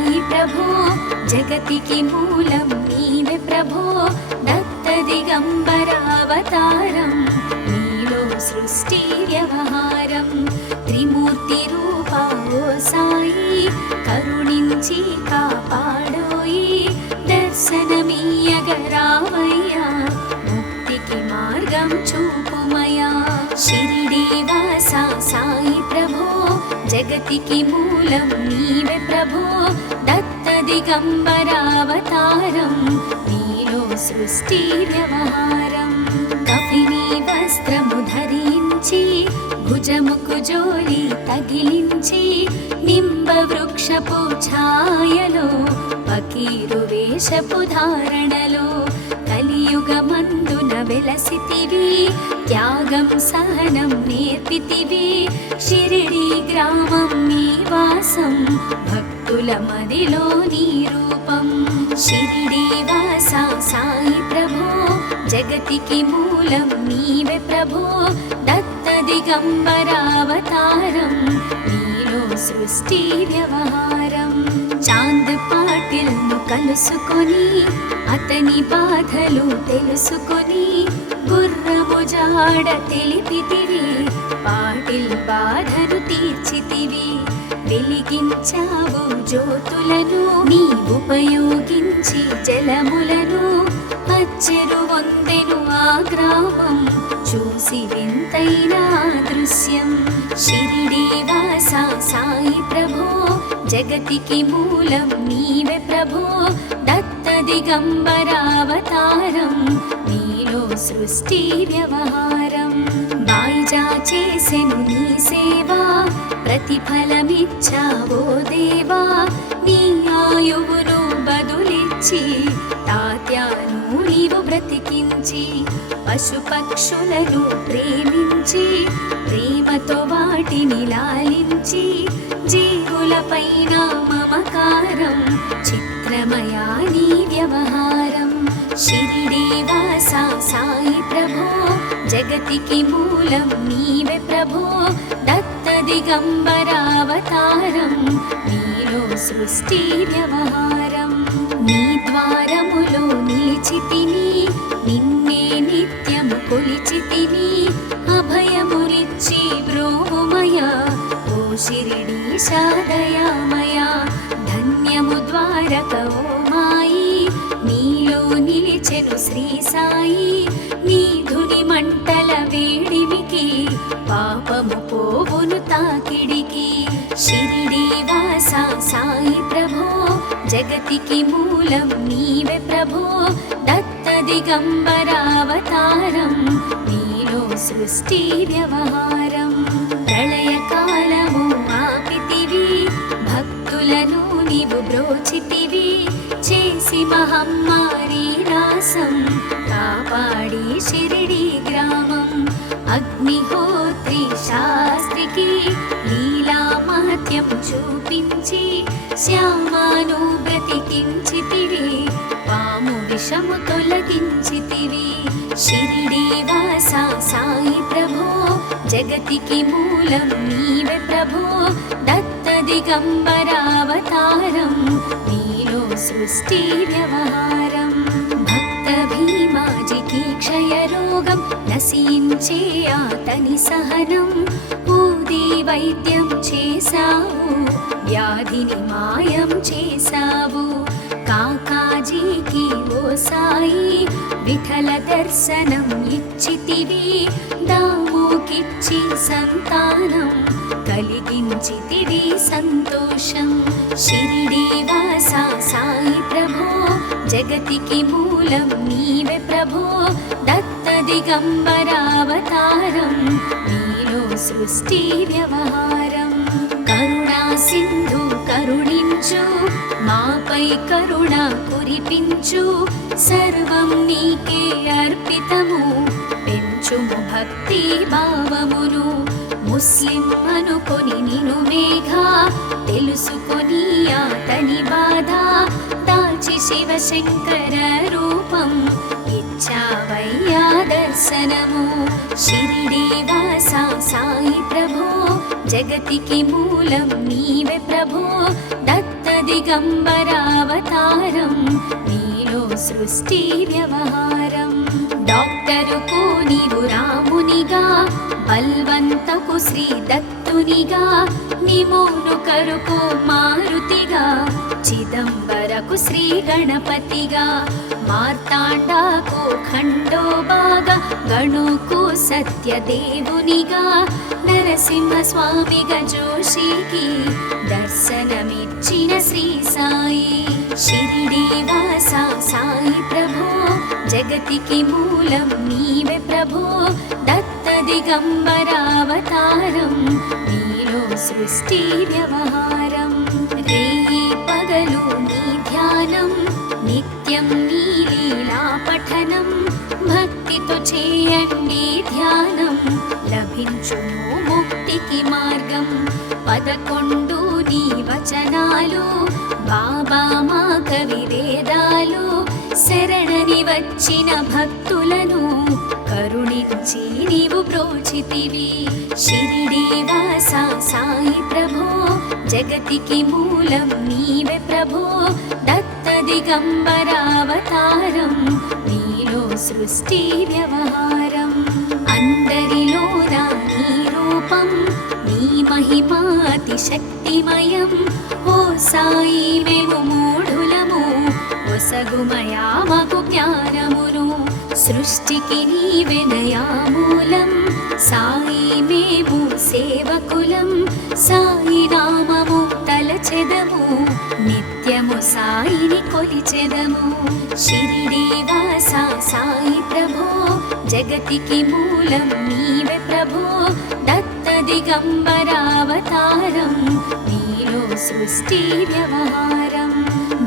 సాయి ప్రభో జగతికి మూలం నీవే ప్రభో దత్త దిగంబరావతారం నీలో సృష్టి వ్యవహారం త్రిమూర్తి రూపా ఓ సాయి కరుణించి కాపాడోయి దర్శనమీయగరావయ్యా ముక్తికి మార్గం చూపుమయా షిరిడి వాసా సాయి ప్రభో జగతికి మూలం నీవే ప్రభో దత్త దిగంబరావతారం నీలో సృష్టి వ్యవహారం కఫిని వస్త్రము ధరించి భుజముకు జోలి తగిలించి నింబ వృక్షపు ఛాయలో ఫకీరు వేషపు ధారణలో కలియుగమందున వెలసితివి త్యాగం సహనం నేర్పితివి షిరిడి గ్రామం నీ వాసం భక్తుల మదిలో నీ రూపం షిరిడి వాసా సాయి ప్రభో జగతికి మూలం నీవే ప్రభో దత్త దిగంబరావతారం నీలో సృష్టి వ్యవహారం చాంద్ పాటిల్ను కలుసుకొని అతని బాధలు తెలుసుకొని గుర్రము జాడ తెలిపితివి పాటిల్ బాధను తీర్చితివి వెలిగించావు జ్యోతులను నీ ఉపయోగించి జలములను అచ్చెరు వందెను ఆ గ్రామం చూసి వింతైన దృశ్యం షిరిడి వాసా సాయి ప్రభో జగతికి మూలం నీవే ప్రభో దత్త దిగంబరావతారం నీలో సృష్టి వ్యవహారం బాయిజా చేసెను నీ సేవా ప్రతిఫలమిచ్చావో దేవా నీ ఆయువును బదులిచ్చి తాత్యాను నీవు బ్రతికించి పశుపక్షులను ప్రేమించి ప్రేమతో వాటిని లాలించి జీవులపైన మమకారం చిత్రమయా నీ వ్యవహారం షిరిడి వాసా సాయి ప్రభో జగతికి మూలం నీవే ప్రభో దత్త దిగంబరావతారం నీలో సృష్టి వ్యవహారం నీ ద్వారములో నిలిచితిని నిన్నే నిత్యము కొలిచితిని అభయములిచ్చి బ్రోమయా ఓ షిరిడీశా దయామయా ధన్యము ద్వారక ఓ మాయి నీలో నిలిచెను శ్రీ సాయి నీ ధుని మంటల వేడిమికి పాపము పోవును తాకిడికి షిరిడి వాసా సాయి ప్రభో జగతికి మూలం నీవే ప్రభో దత్త దిగంబరావతారం నీలో సృష్టి వ్యవహారం ప్రళయకాలము ఆపితివి భక్తులను నీవు బ్రోచితివి చేసి మహమ్మారి నాశం కాపాడి షిరిడి గ్రామం అగ్నిహోత్రి శాస్త్రికి లీలా మహత్యం చూపించి శ్యామాను బ్రతికించితివి పాము విషము తొలగించితివి షిరిడి వాసా సాయి ప్రభో జగతికి మూలం నీవే ప్రభో దత్త దిగంబరావతారం నీలో సృష్టి వ్యవహారం భక్త భీమాజికి క్షయరోగం నశించే అతని సహనం ఊది వైద్యం చేశావు వ్యాధిని మాయం చేశావు కాకాజీకి ఓ సాయి విఠల దర్శనం ఇచ్చితివి దాముకిచ్చి సంతానం కలిగించితివి సంతోషం షిరిడి వాసా సాయి ప్రభో జగతికి మూలం నీవే ప్రభో దత్త దిగంబరావతారం నీలో సృష్టి వ్యవహారం కరుణా సింధు కరుణించు మాపై కరుణ కురిపించు సర్వం నీకే అర్పితము పెంచుము భక్తి భావమును ముస్లిం అనుకొని నిను మేఘా తెలుసుకొని అతని బాధ దాల్చి శివశంకర రూపం ఇచ్చావయ్యా దర్శనము షిరిడి వాసా సాయి ప్రభో జగతికి మూలం నీవే ప్రభో దత్త దిగంబరావతారం నీలో సృష్టి వ్యవహారం. డాక్టరుకు నీవు రామునిగా, బల్వంతకు శ్రీ దత్తునిగా, నిమోను కరుకు మారుతిగా, చిదంబరకు శ్రీ గణపతిగా, మార్తాండాకు ఖండోబాగా, గణుకు సత్యదేవునిగా, నరసింహ స్వామిగా జోషికి దర్శనమిచ్చిన శ్రీ సాయి. షిరిడి వాస సాయి ప్రభో, జగతికి మూలం నీవే ప్రభో, దత్త దిగంబరావతారం నీలో సృష్టి వ్యవహారం. రేయి పగలు నీ ధ్యానం, నిత్యం నీ లీలా పఠనం, భక్తితో చేయండి ధ్యానం, లభించును ముక్తికి మార్గం. 11 నీ వచనాలు, బాబా మా కవి వేదాలు, శరణని వచ్చిన భక్తులను కరుణించి నీవు బ్రోచితివి. షిరిడి వాస సాయి ప్రభో, జగతికి మూలం నీవే ప్రభో, దత్త దిగంబరావతారం నీలో సృష్టి వ్యవహారం. అందరిలోన నీ రూపం, నీ మహిమా అతి శక్తిమయం. ఓ సాయి మేము మూఢులము, ఒసగుమయా మాకు జ్ఞానమును, సృష్టికి నీవెనయా మూలం. సాయి మేము సేవకులం, సాయి నామము తలచెదము, నిత్యము సాయిని కొలిచెదము. షిరిడి వాస సాయి ప్రభో, జగతికి మూలం నీవే ప్రభో, దత్త దిగంబరావతారం నీలో సృష్టి వ్యవహారం.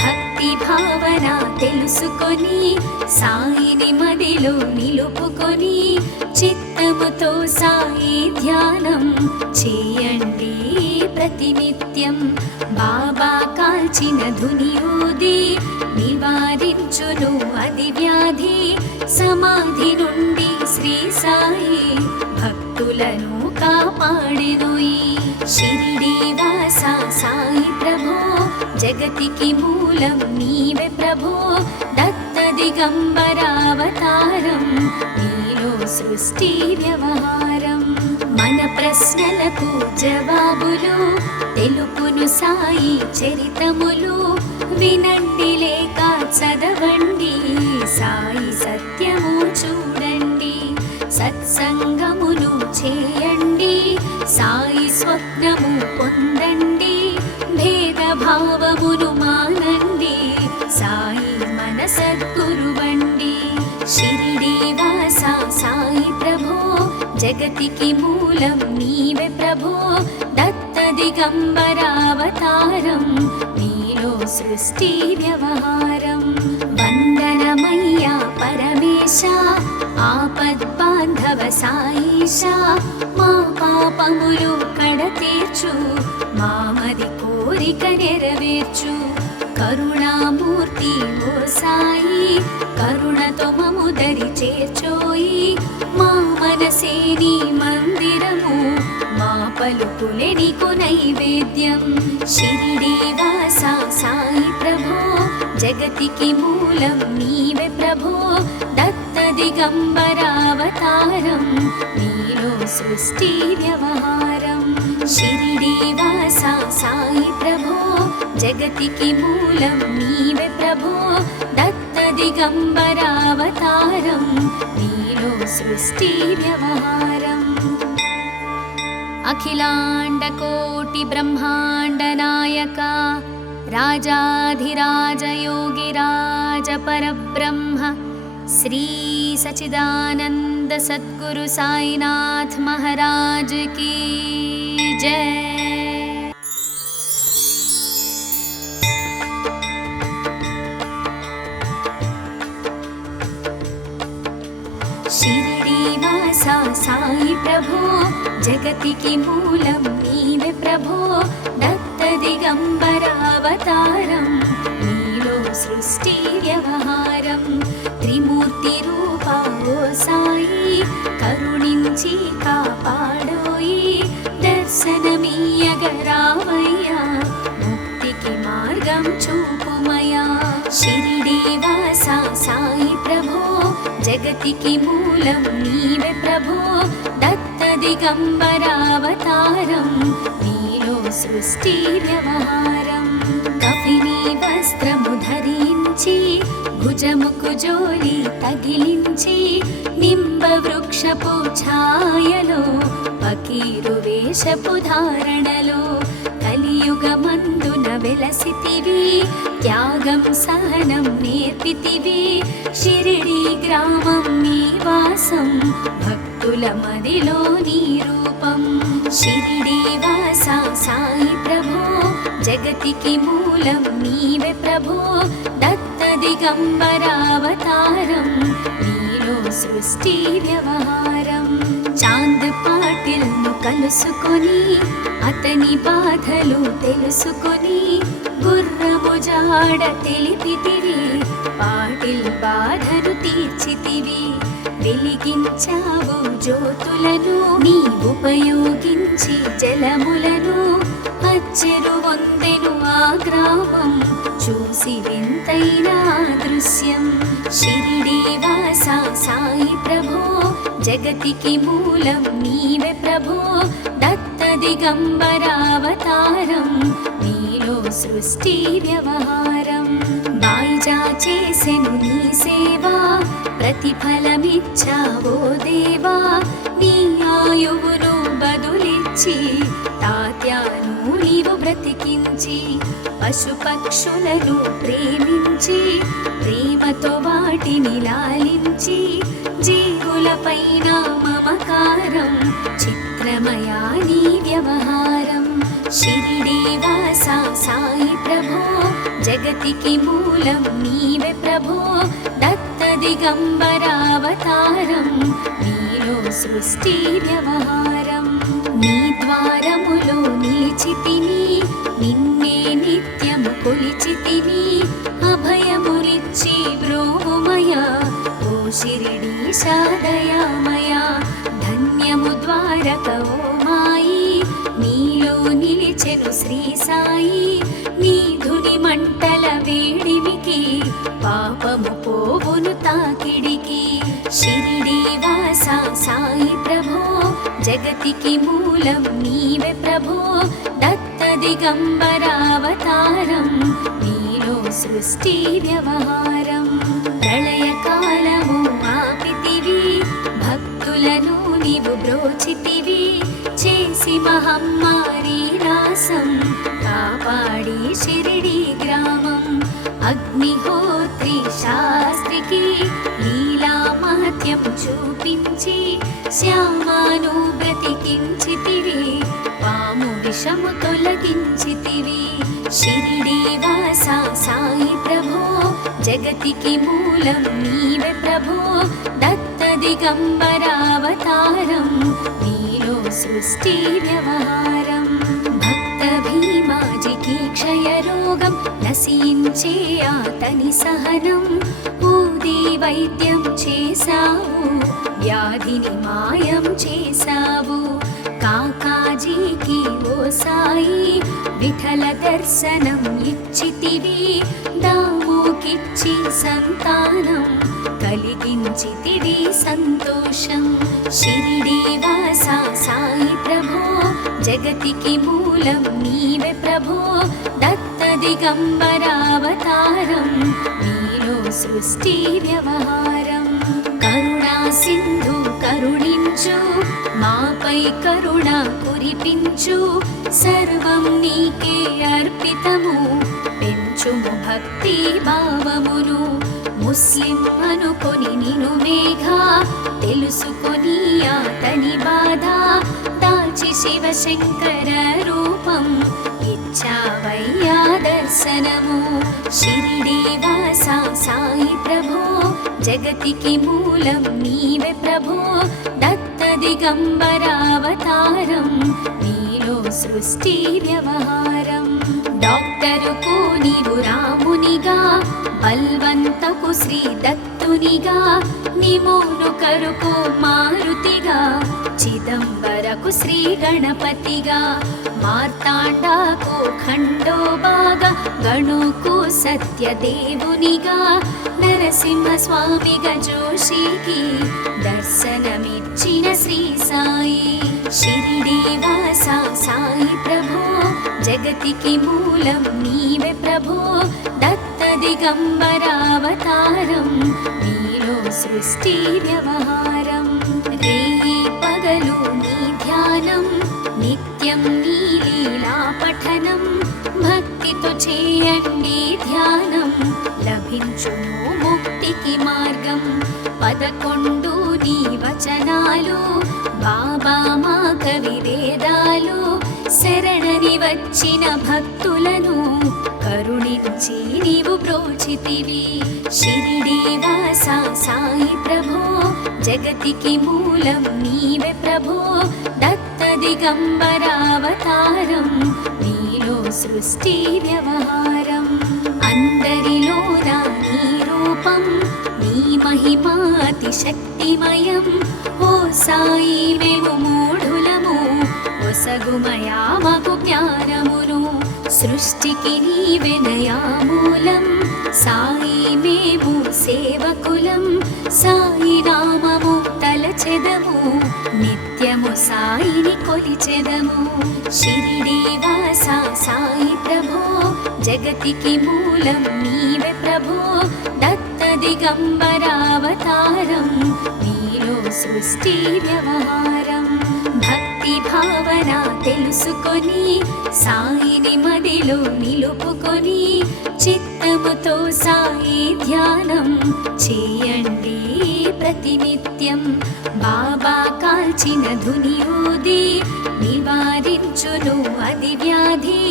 భక్తి భావన తెలుసుకొని సాయిని మదిలో నిలుపుకొని, చిత్తముతో సాయి ధ్యానం చేయండి ప్రతినిత్యం. బాబా కాల్చిన ధునియూది నివారించును అది వ్యాధి, సమాధి నుండి శ్రీ సాయి భక్తులను కాపాడెనోయి. షిరిడి వాస సాయి ప్రభో, జగతికి మూలం నీవే ప్రభో, దత్త దిగంబరావతారం నీలో సృష్టి వ్యవహారం. మన ప్రశ్నలకు జవాబులు తెలుపును సాయి చరితములు, వినండి లేక చదవండి, సాయి సత్యము చూడండి, సత్సంగమును చేయండి, సాయి స్వప్నము పొందండి, భేదభావమును మానండి, సాయి మన సద్గురువండి. షిరిడి వాస సాయి ప్రభో, జగతికి మూలం నీవే ప్రభో, దత్త దిగంబరావతారం నీలో సృష్టి వ్యవహారం. వందనమయ్యా పరమేశ, ఆపద్బాంధవ సాయిష, మా పాపములు కడతీర్చు, మామది కోరిక నెరవేర్చు. కరుణామూర్తి ఓ సాయి, కరుణతో మము దరి చేర్చోయి. మా మనసే నీ మందిరము, మా పలుకులే నీకు నైవేద్యం. షిరిడి వాస సాయి ప్రభో, జగతికి మూలం నీవే ప్రభో, దత్త దిగంబరావతారం నీలో సృష్టి వ్యవహారం. షిరిడి వాస సాయి ప్రభో, జగతికి మూలం నీవే ప్రభో, దత్త దిగంబరావతారం నీలో సృష్టి వ్యవహారం. అఖిలాండ కోటి బ్రహ్మాండ నాయక, రాజాధిరాజ యోగిరాజ పరబ్రహ్మ, శ్రీ సచిదానంద సద్గురు సాయినాథ్ महाराज की जय. షిరిడి వాస సాయి ప్రభో, జగతికి మూలం నీవే ప్రభో, దత్త దిగంబరావతారం నీలో సృష్టి వ్యవహారం. త్రిమూర్తి రూప ఓ సాయి, కరుణించి కాపాడోయి, దర్శనమీయగ రావయ్యా, ముక్తికి మార్గం మార్గం చూపుమయా షిరిడీవాసా సాయి ప్రభో జగతికి మూలం నీవే ప్రభో దత్త దిగంబరావతారం నీలో సృష్టి వ్యవహారం కఫిని వస్త్రము ధరించి భుజముకు జోలి తగిలించి నింబ వృక్షపు ఛాయలో ఫకీరు వేషపు ధారణలో కలియుగమందున వెలసితివి త్యాగం సహనం నేర్పితివి షిరిడి గ్రామం నీ వాసం భక్తుల మదిలో నీ రూపం షిరిడీవాసా సాయి ప్రభో జగతికి మూలం నీవే ప్రభో దత్త దిగంబరావతారం నీలో సృష్టి వ్యవహారం చాంద్ పాటిల్ ను కలుసుకొని అతని బాధలు తెలుసుకొని గుర్రము జాడ తెలిపితివి పాటిల్ బాధను తీర్చితివి వెలిగించావు జ్యోతులను నీ ఉపయోగించి జలములను అచ్చెరు వందెను ఆ గ్రామం చూసి వింతైన దృశ్యం షిరిడీవాసా సాయి ప్రభో జగతికి మూలం నీవే ప్రభో దత్త దిగంబరావతారం నీలో సృష్టి వ్యవహారం బాయిజా చేసెను నీ సేవా ప్రతిఫలమిచ్చావో దేవా నీ ఆయువును బదులిచ్చి తాత్యాను నీవు బ్రతికించి పశుపక్షులను ప్రేమించి ప్రేమతో వాటిని లాలించి జీవులపైన మమకారం చిత్రమయా నీ వ్యవహారం షిరిడీవాసా సాయి ప్రభో జగతికి మూలం నీవే ప్రభో దత్త దిగంబరావతారం నీలో సృష్టి వ్యవహారం నీ ద్వారములో నిలిచితిని నిన్నే నిత్యము కొలిచితిని అభయమునిచ్చి బ్రోవుమయా ఓ షిరిడీశా దయామయా ధన్యము ద్వారక ఓ మాయి నీలో నిలిచెను శ్రీ సాయి నీ ధుని మంటల వేడిమికి పాపము పోవును తాకిడికి షిరిడీవాసా సాయి ప్రభో జగతికి మూలం నీవే ప్రభో దత్త దిగంబరావతారం నీలో సృష్టి వ్యవహారం ప్రళయకాలము ఆపితివి భక్తులను నీవు బ్రోచితివి చేసి మహమ్మారి నాశం కాపాడి షిరిడి గ్రామం అగ్నిహోత్రి శాస్త్రికి లీలా మహత్యం చూపించి శ్యామాను బ్రతికించితివి పాము విషము తొలగించితివి షిరిడీవాసా సాయి ప్రభో జగతికి మూలం నీవే ప్రభో దత్త దిగంబరావతారం నీలో సృష్టి వ్యవహారం భక్త భీమాజికి క్షయరోగం నశించే అతని సహనం ఊది వైద్యం చేశావు వ్యాధిని మాయం చేశావు కాకాజీకి ఓ సాయి విఠల దర్శనం ఇచ్చితివి దామోకిచ్చి సంతానం కలిగించితివి సంతోషం షిరిడీవాసా సాయి ప్రభో జగతికి మూలం నీవే ప్రభో దత్త దిగంబరావతారం నీలో సృష్టి వ్యవహారం కరుణా సింధు కరుణించు మాపై కరుణ కురిపించు సర్వం నీకే అర్పితము పెంచుము భక్తి భావమును ముస్లిం అనుకొని నిను మేఘా తెలుసుకొని అతని బాధ దాచి శివశంకర రూపం ఇచ్చావయ్యా దర్శనము షిరిడీవాసా సాయి ప్రభో జగతికి మూలం నీవే ప్రభో దత్త దిగంబరావతారం నీలో సృష్టి వ్యవహారం డాక్టరుకు నీవు రామునిగా, బల్వంతకు శ్రీ దత్తునిగా, నిమోను కరుకు మారుతిగా, చిదంబరకు శ్రీ గణపతిగా, మార్తాండాకు ఖండోబాగా, గణుకు సత్యదేవునిగా, నరసింహ స్వామిగా జోషికి దర్శనమిచ్చిన శ్రీ సాయి. షిరిడీవాస సాయి ప్రభో, జగతికి మూలం నీవే ప్రభో, దత్త దిగంబరావతారం, నీలో సృష్టి వ్యవహారం. రేయి పగలు నీ ధ్యానం, నిత్యం నీ లీలా పఠనం, భక్తితో చేయండి ధ్యానం, లభించును ముక్తికి మార్గం. 11 నీ వచనాలు, బాబా మా కవి వేదాలు, శరణని వచ్చిన భక్తులను కరుణించి నీవు బ్రోచితివి. షిరిడీవాస సాయి ప్రభో, జగతికి మూలం నీవే ప్రభో, దత్త దిగంబరావతారం, నీలో సృష్టి వ్యవహారం. అందరిలోన నీ రూపం, నీ మహిమాతి శక్తిమయం. ఓ సాయి మేము మూఢులము, ఒసగుమయా మాకు జ్ఞానమును, సృష్టికి నీవే నయామూలం. సాయి మేము సేవకులం, సాయి నామము తలచెదము, నిత్యము సాయిని కొలిచెదము. షిరిడీవాస సాయి ప్రభో, జగతికి మూలం నీవే ప్రభో, దత్త దిగంబరావతారం, నీలో సృష్టి వ్యవహారం. భక్తి భావన తెలుసుకొని, సాయిని మదిలో నిలుపుకొని, చిత్తముతో సాయి ధ్యానం చేయండి ప్రతినిత్యం. బాబా కాల్చిన ధుని ఊది, నివారించును అది వ్యాధి,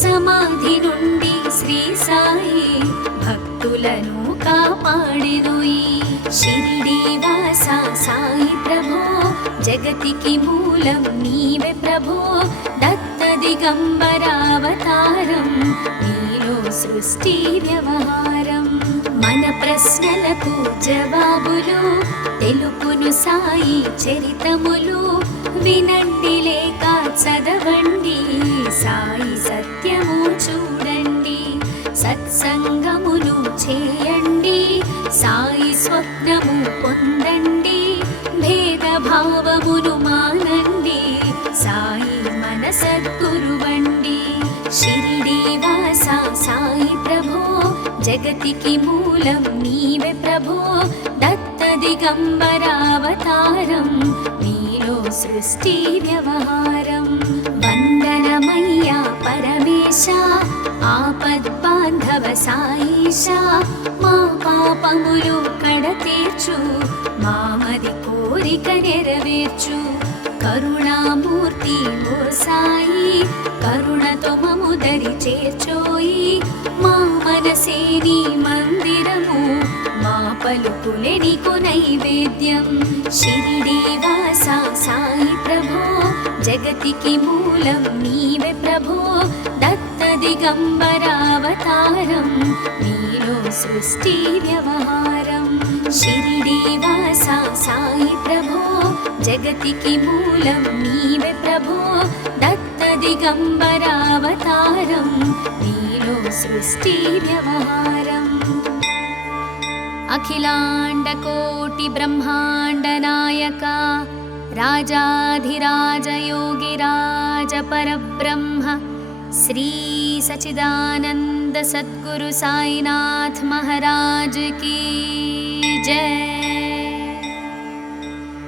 సమాధి నుండి శ్రీ సాయి భక్తులను కాపాడెనోయి. షిరిడీవాస సాయి ప్రభో, జగతికి మూలం నీవే ప్రభో, దత్త దిగంబరావతారం, నీలో సృష్టి వ్యవహారం. మన ప్రశ్నలకు జవాబులు తెలుపును సాయి చరితములు, వినండి లేక చదవండి, సాయి సత్యము చూడండి. సత్సంగమును చేయండి, సాయి స్వప్నము పొందండి, భేదభావమును మానండి, సాయి మన సద్గురువండి. షిరిడీవాస సాయి ప్రభో, జగతికి మూలం నీవే ప్రభో, దత్త దిగంబరావతారం, నీలో సృష్టి వ్యవహారం. వందనమయ్యా పరమేశ, ఆపద్బాంధవ సాయిష, మా పాపములు కడతీర్చు, మామది కోరిక నెరవేర్చు. కరుణామూర్తి ఓ సాయి, కరుణతో మము దరి చేర్చోయి. మా మనసే నీ మందిరము, మా పలుకులే నీకు నైవేద్యం. షిరిడీవాస సాయి ప్రభో, జగతికి మూలం నీవే ప్రభో, దత్త దిగంబరావతారం, నీలో సృష్టి వ్యవహారం. షిరిడీవాస సాయి ప్రభో, జగతికి మూలం నీవే ప్రభో, దత్త దిగంబరావతారం, నీలో సృష్టి వ్యవహారం. అఖిలాండ కోటి బ్రహ్మాండ నాయక, రాజాధిరాజ యోగిరాజ పరబ్రహ్మ, శ్రీ సచిదానంద సద్గురు సాయినాథ్ మహారాజ్ की